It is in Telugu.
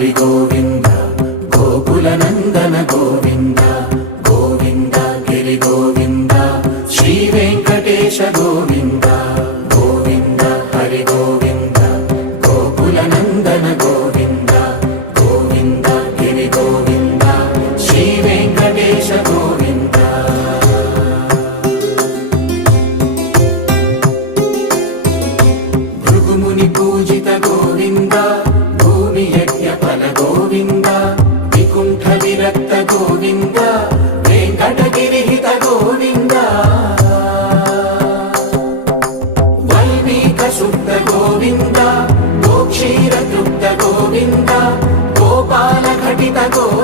హరి గోవింద గోకుల నందన గోవింద గోవింద గిరి గోవింద శ్రీ వెంకటేశ గోవింద గోవింద హరి గోవింద గోకుల నందన గోవింద గోవింద గిరి గోవింద శ్రీ వెంకటేశ గోవింద భృగుముని పూజిత గోవింద భూమి యజ్ఞ ఫల గోవింద వికుంఠ విరక్త గోవింద వెంకటగిరిహిత గోవింద వైదిక శుద్ధ గోవింద గోక్షీర తృప్త గోవింద గోపాల ఘటిత గోవింద